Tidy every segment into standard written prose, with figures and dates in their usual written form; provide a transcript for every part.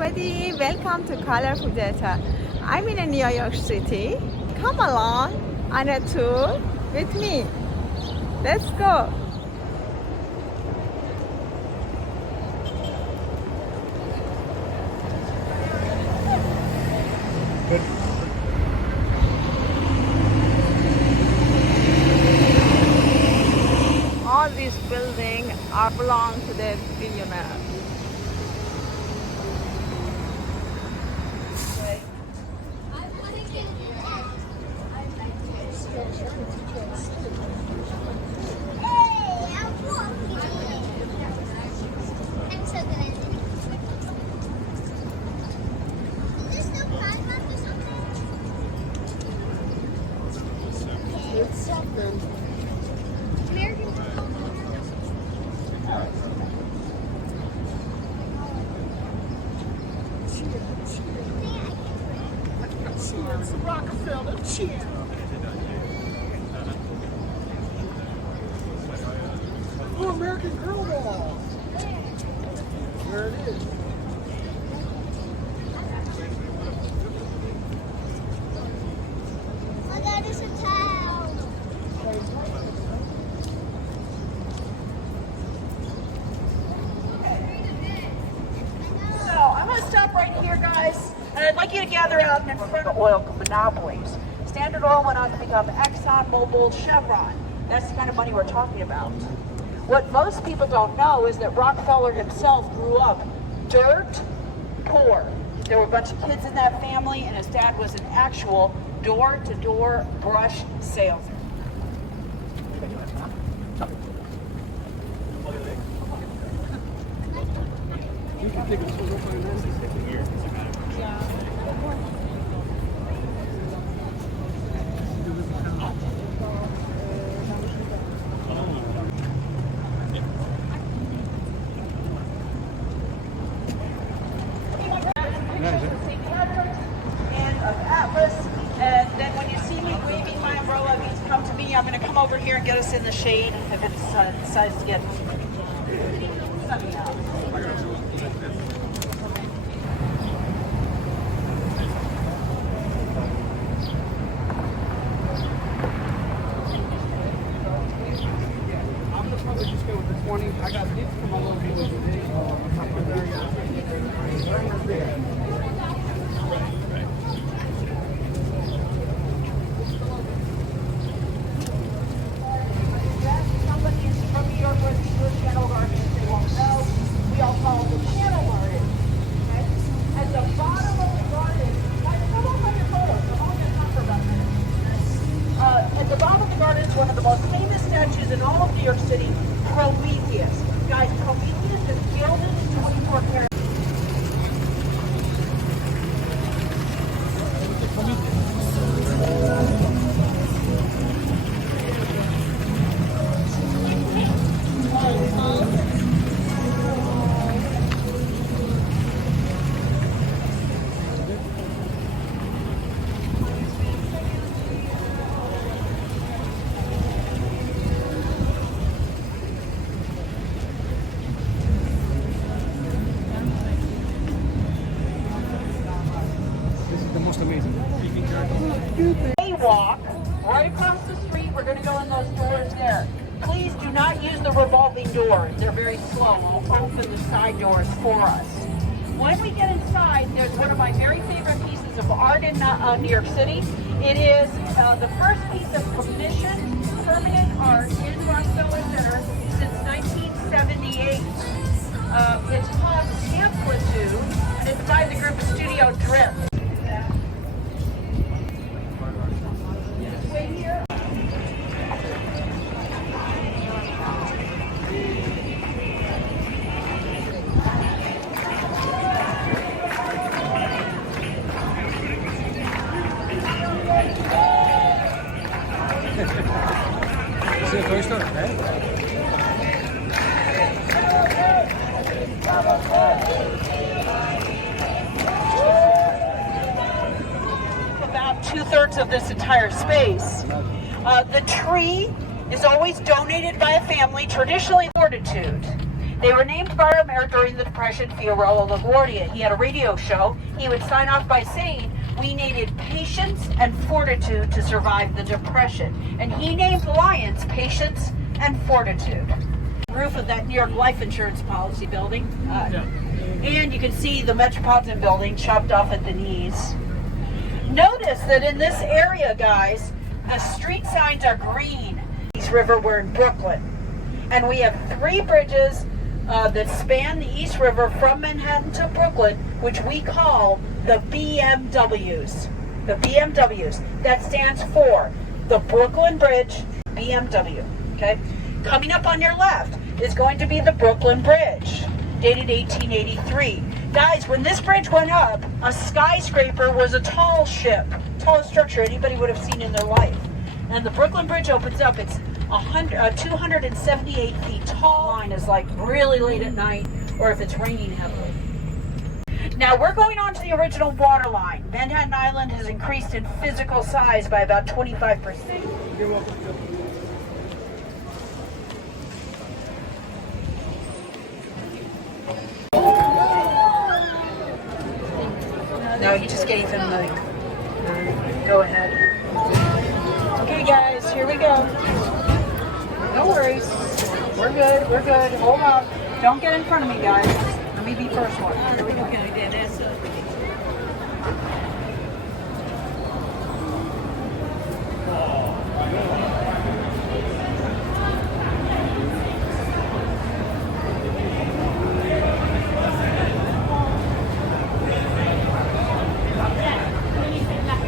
everybody, welcome to ColorfulData. I'm in New York City. Come along on a tour with me. Let's go. All these buildings belong to the billionaires. It's something. American. Cheers, Rockfoller, cheers. Oh, American Girl Wall. There it is. My dad is in town. So I'm going to stop right here, guys, and I'd like you to gather out in front of oil monopolies. Standard Oil went on to become Exxon, Mobil, Chevron. That's the kind of money we're talking about. What most people don't know is that Rockefeller himself grew up dirt poor. There were a bunch of kids in that family, and his dad was an actual door-to-door brush salesman. You can take a tour of Onassis here. And of Atlas, and then when you see me waving my umbrella, it means come to me. I'm going to come over here and get us in the shade if it decides to get sunny out. I'm gonna probably just go with the 20. I got these from all over the Somebody from New York with the channel garden, they won't know. We all call it the channel garden. Okay? At the bottom of the garden, guys, come up on your photos. I'm only going to talk for about a minute. At the bottom of the garden is one of the most famous statues in all of New York City, Prometheus. Guys, Prometheus is gilded in 24 karat. This is the most amazing. They walk right across the street. We're going to go in those doors there. Please do not use the revolving doors. They're very slow. I'll open the side doors for us. When we get inside, there's one of my very favorite pieces of art in New York City. It is the first piece of commissioned permanent art in Rockfoller Center since 1978. It's called Amplitude, and it's by the group Studio Drip. Wait here. See the Toy Story, right? About 2/3 of this entire space. The tree is always donated by a family, traditionally Fortitude. They were named by him during the Depression Fiorello LaGuardia. He had a radio show. He would sign off by saying, we needed patience and fortitude to survive the Depression. And he named the lions Patience and Fortitude. Roof of that New York life insurance policy building. And you can see the Metropolitan building chopped off at the knees. Notice that in this area, guys, street signs are green. East River, we're in Brooklyn. And we have 3 bridges that span the East River from Manhattan to Brooklyn, which we call the BMWs. The BMWs. That stands for the Brooklyn Bridge, BMW. Okay? Coming up on your left is going to be the Brooklyn Bridge, dated 1883. Guys, when this bridge went up, a skyscraper was a tall ship, tallest structure anybody would have seen in their life. And the Brooklyn Bridge opens up, it's 278 feet tall. Line is like really late at night, or if it's raining heavily. Now we're going on to the original water line. Manhattan Island has increased in physical size by about 25%. You're welcome. No, you just gave him the go ahead. Okay, guys, here we go. No worries. We're good. We're good. Hold on. Don't get in front of me, guys. Let me be first one. Here we go.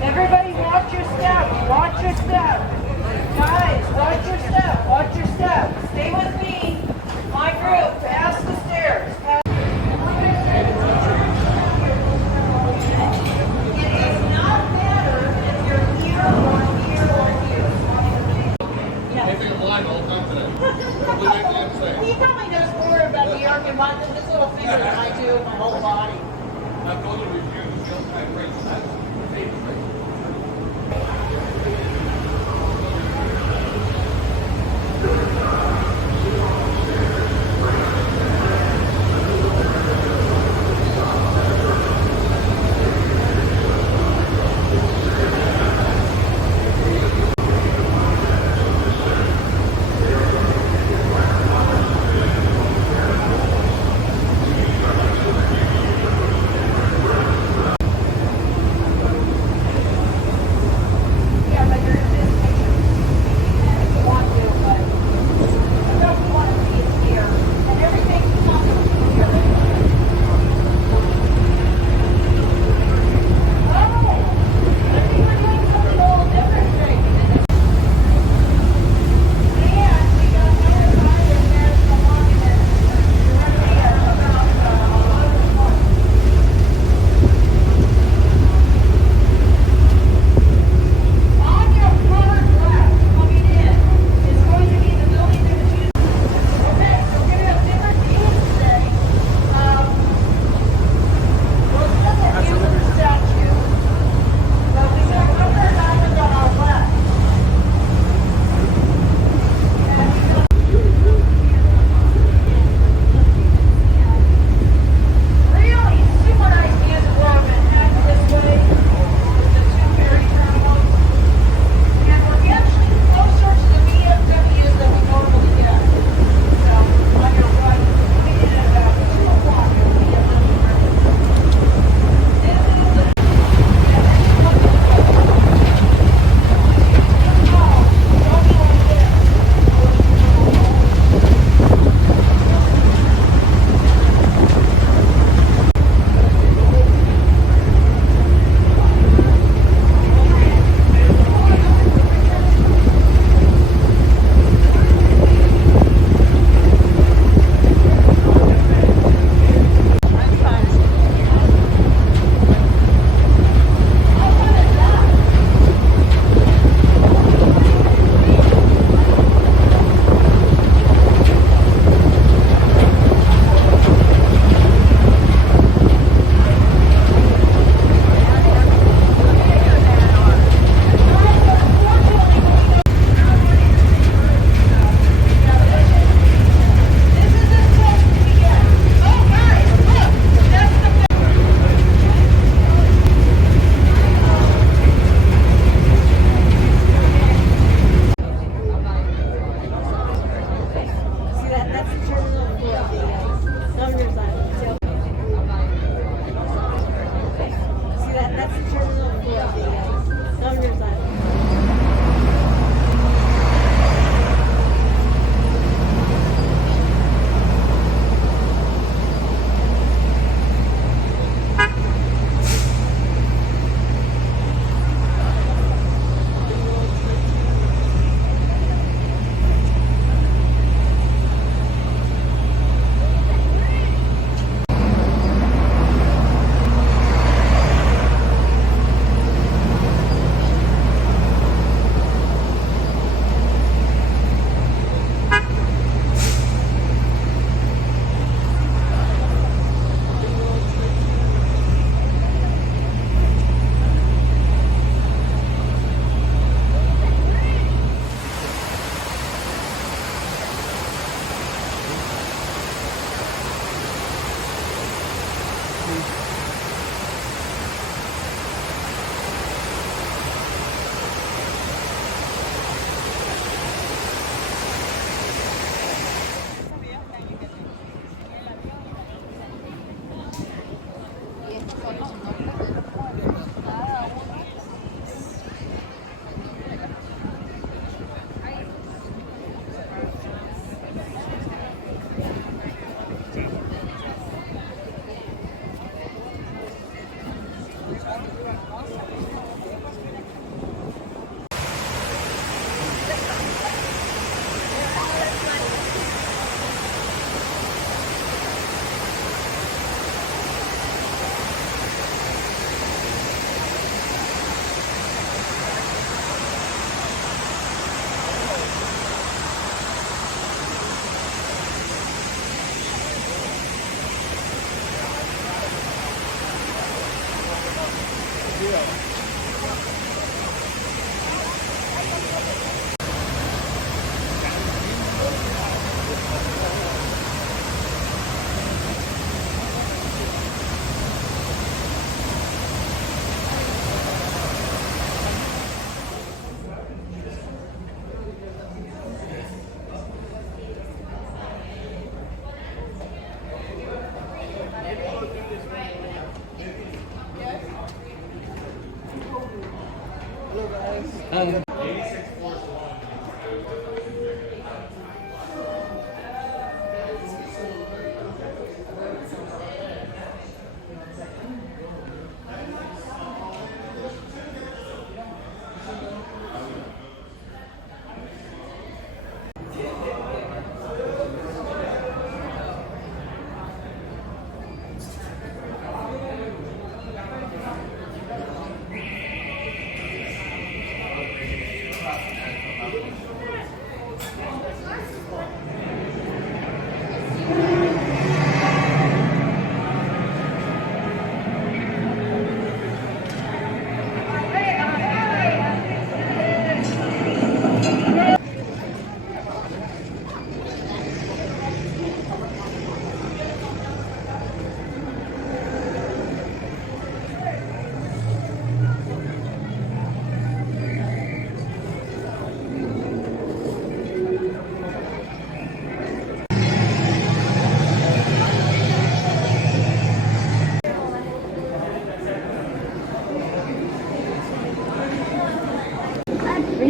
Everybody watch your step. Watch your step. Guys, watch your step. Watch your step. Stay with me. My group, past the stairs. It does not matter if you're here or here or here. Yeah. He probably knows more about New York and this little finger than I do my whole body. I'm going to review the sales type rates. That's favorite.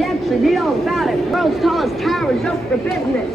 Actually, read all about it. World's tallest tower is up for business.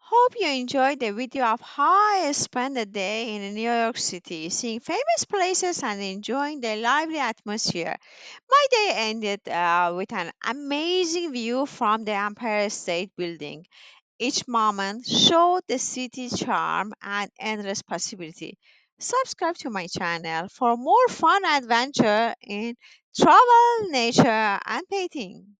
Hope you enjoyed the video of how I spent the day in New York City, seeing famous places and enjoying the lively atmosphere. My day ended with an amazing view from the Empire State Building. Each moment showed the city's charm and endless possibility. Subscribe to my channel for more fun adventure in travel, nature, and painting.